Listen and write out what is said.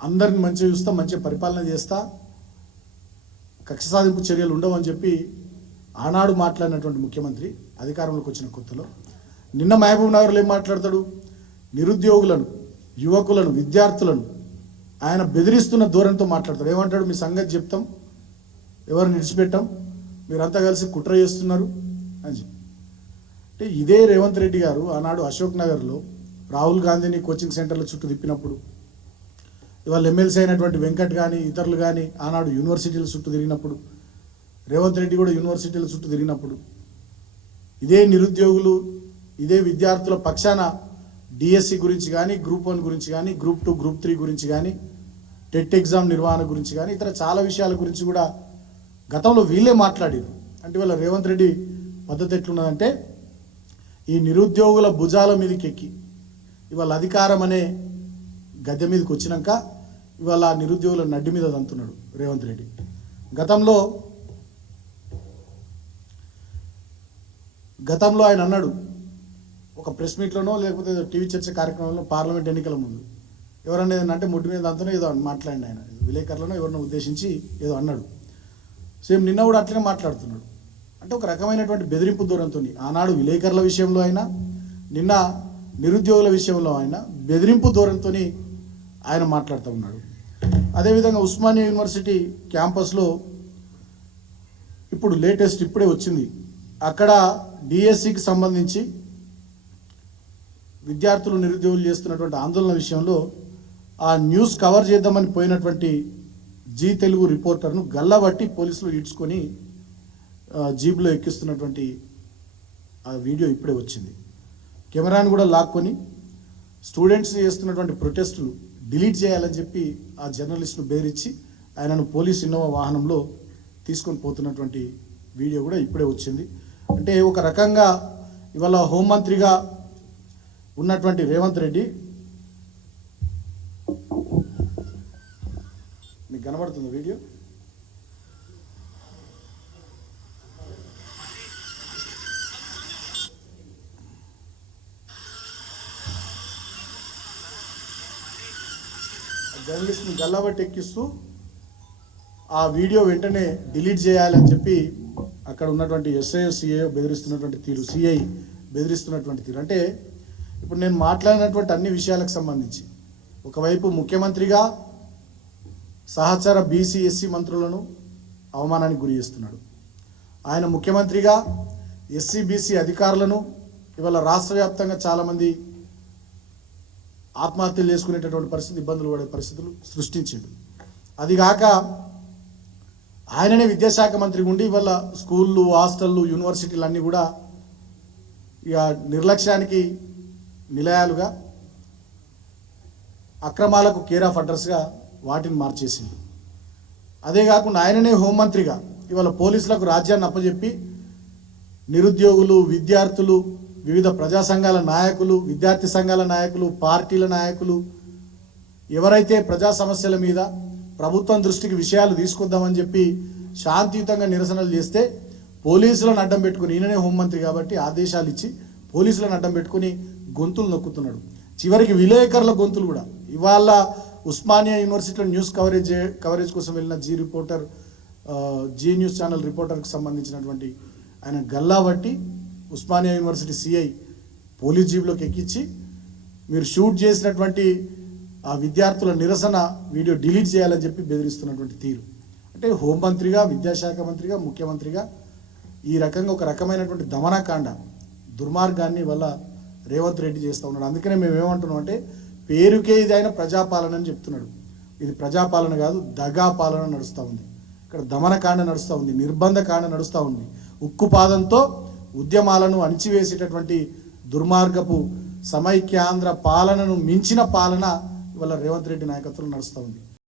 అందరిని మంచిగా చూస్తా, మంచి పరిపాలన చేస్తా, కక్ష సాధింపు చర్యలు ఉండవని చెప్పి ఆనాడు మాట్లాడినటువంటి ముఖ్యమంత్రి అధికారంలోకి వచ్చిన కొత్తలో నిన్న మహబూబ్ నగర్లో ఏం మాట్లాడతాడు? నిరుద్యోగులను, యువకులను, విద్యార్థులను ఆయన బెదిరిస్తున్న ధోరణితో మాట్లాడతాడు. ఏమంటాడు? మీ సంగతి చెప్తాం, ఎవరిని విడిచిపెట్టాం, మీరంతా కలిసి కుట్ర చేస్తున్నారు అని చెప్పి. అంటే ఇదే రేవంత్ రెడ్డి గారు ఆనాడు అశోక్ నగర్లో రాహుల్ గాంధీని కోచింగ్ సెంటర్ల చుట్టూ తిప్పినప్పుడు, ఇవాళ ఎమ్మెల్సీ అయినటువంటి వెంకట్ కానీ ఇతరులు కానీ ఆనాడు యూనివర్సిటీల చుట్టూ తిరిగినప్పుడు, రేవంత్ రెడ్డి కూడా యూనివర్సిటీల చుట్టూ తిరిగినప్పుడు ఇదే నిరుద్యోగులు, ఇదే విద్యార్థుల పక్షాన డిఎస్సి గురించి కానీ, గ్రూప్ 1 గురించి కానీ, గ్రూప్ 2, గ్రూప్ 3 గురించి కానీ, టెట్ ఎగ్జామ్ నిర్వహణ గురించి కానీ, ఇతర చాలా విషయాల గురించి కూడా గతంలో వీళ్ళే మాట్లాడారు. అంటే ఇవాళ రేవంత్ రెడ్డి పద్ధతి ఎట్లున్నదంటే, ఈ నిరుద్యోగుల భుజాల మీదకి ఎక్కి ఇవాళ అధికారం అనే గద్దె మీదకి వచ్చినాక ఇవాళ నిరుద్యోగుల నడ్డి మీద దంతున్నాడు రేవంత్ రెడ్డి. గతంలో ఆయన అన్నాడు ఒక ప్రెస్ మీట్లోనో లేకపోతే టీవీ చర్చ కార్యక్రమంలో పార్లమెంట్ ఎన్నికల ముందు, ఎవరన్నా అంటే ముడ్డు మీద అంతనో ఏదో మాట్లాడిన ఆయన విలేకరులను ఎవరినో ఉద్దేశించి ఏదో అన్నాడు. సేమ్ నిన్న కూడా అట్లనే మాట్లాడుతున్నాడు. అంటే ఒక రకమైనటువంటి బెదిరింపు ధోరణితో ఆనాడు విలేకరుల విషయంలో అయినా, నిన్న నిరుద్యోగుల విషయంలో అయినా బెదిరింపు ధోరణితో ఆయన మాట్లాడుతూ ఉన్నాడు. అదేవిధంగా ఉస్మానియా యూనివర్సిటీ క్యాంపస్లో ఇప్పుడు లేటెస్ట్ ఇప్పుడే వచ్చింది, అక్కడ డిఎస్సికి సంబంధించి విద్యార్థులు నిరుద్యోగులు చేస్తున్నటువంటి ఆందోళన విషయంలో ఆ న్యూస్ కవర్ చేద్దామని పోయినటువంటి జీ తెలుగు రిపోర్టర్ను గల్లబట్టి పోలీసులు ఈడ్చుకొని జీప్లో ఎక్కిస్తున్నటువంటి ఆ వీడియో ఇప్పుడే వచ్చింది. కెమెరాను కూడా లాక్కొని స్టూడెంట్స్ చేస్తున్నటువంటి ప్రొటెస్టులు డిలీట్ చేయాలని చెప్పి ఆ జర్నలిస్ట్ను బెదిరించి ఆయనను పోలీస్ ఇన్నోవా వాహనంలో తీసుకొని పోతున్నటువంటి వీడియో కూడా ఇప్పుడే వచ్చింది. అంటే ఒక రకంగా ఇవాళ హోంమంత్రిగా ఉన్నటువంటి రేవంత్ రెడ్డి, మీకు కనబడుతుంది వీడియో, జర్నలిస్ట్ని గల్లబట్టి ఎక్కిస్తూ ఆ వీడియో వెంటనే డిలీట్ చేయాలని చెప్పి అక్కడ ఉన్నటువంటి ఎస్ఐ సిఐ బెదిరిస్తున్నటువంటి తీరు, సిఐ బెదిరిస్తున్నటువంటి తీరు. అంటే ఇప్పుడు నేను మాట్లాడినటువంటి అన్ని విషయాలకు సంబంధించి ఒకవైపు ముఖ్యమంత్రిగా సహచర బీసీ ఎస్సీ మంత్రులను అవమానానికి గురి చేస్తున్నాడు. ఆయన ముఖ్యమంత్రిగా ఎస్సీ బీసీ అధికారులను ఇవాళ రాష్ట్ర వ్యాప్తంగా చాలామంది ఆత్మహత్యలు చేసుకునేటటువంటి పరిస్థితి, ఇబ్బందులు పడే పరిస్థితులు సృష్టించిండు. అదిగాక ఆయననే విద్యాశాఖ మంత్రిగా ఉండి ఇవాళ స్కూళ్ళు, హాస్టళ్ళు, యూనివర్సిటీలు అన్నీ కూడా ఇక నిర్లక్ష్యానికి నిలయాలుగా, అక్రమాలకు కేర్ ఆఫ్ అడ్రస్గా వాటిని మార్చేసింది. అదే కాకుండా ఆయననే హోంమంత్రిగా ఇవాళ పోలీసులకు రాజ్యాన్ని అప్పచెప్పి నిరుద్యోగులు, విద్యార్థులు, వివిధ ప్రజా సంఘాల నాయకులు, విద్యార్థి సంఘాల నాయకులు, పార్టీల నాయకులు ఎవరైతే ప్రజా సమస్యల మీద ప్రభుత్వం దృష్టికి విషయాలు తీసుకొద్దామని చెప్పి శాంతియుతంగా నిరసనలు చేస్తే పోలీసులను అడ్డం పెట్టుకుని, ఈయననే హోంమంత్రి కాబట్టి ఆదేశాలు ఇచ్చి పోలీసులను అడ్డం పెట్టుకుని గొంతులు నొక్కుతున్నాడు. చివరికి విలేకరుల గొంతులు కూడా ఇవాళ ఉస్మానియా యూనివర్సిటీలో న్యూస్ కవరేజ్ కోసం వెళ్ళిన జీ న్యూస్ ఛానల్ రిపోర్టర్కి సంబంధించినటువంటి ఆయన గల్లాబట్టి ఉస్మానియా యూనివర్సిటీ సిఐ పోలీస్ జీబులోకి ఎక్కించి మీరు షూట్ చేసినటువంటి ఆ విద్యార్థుల నిరసన వీడియో డిలీట్ చేయాలని చెప్పి బెదిరిస్తున్నటువంటి తీరు. అంటే హోంమంత్రిగా, విద్యాశాఖ మంత్రిగా, ముఖ్యమంత్రిగా ఈ రకంగా ఒక రకమైనటువంటి దమనకాండ, దుర్మార్గాన్ని వల్ల రేవంత్ రెడ్డి చేస్తూ ఉన్నాడు. అందుకనే మేము ఏమంటున్నాం అంటే, పేరుకే ఇది ఆయన ప్రజాపాలన అని చెప్తున్నాడు. ఇది ప్రజాపాలన కాదు, దగా పాలన నడుస్తూ ఉంది. ఇక్కడ దమనకాండ నడుస్తూ ఉంది, నిర్బంధకాండ నడుస్తూ ఉంది. ఉక్కుపాదంతో ఉద్యమాలను అణిచివేసేటటువంటి దుర్మార్గపు సమైక్యాంధ్ర పాలనను మించిన పాలన ఇవాళ రేవంత్ రెడ్డి నాయకత్వంలో నడుస్తూ ఉంది.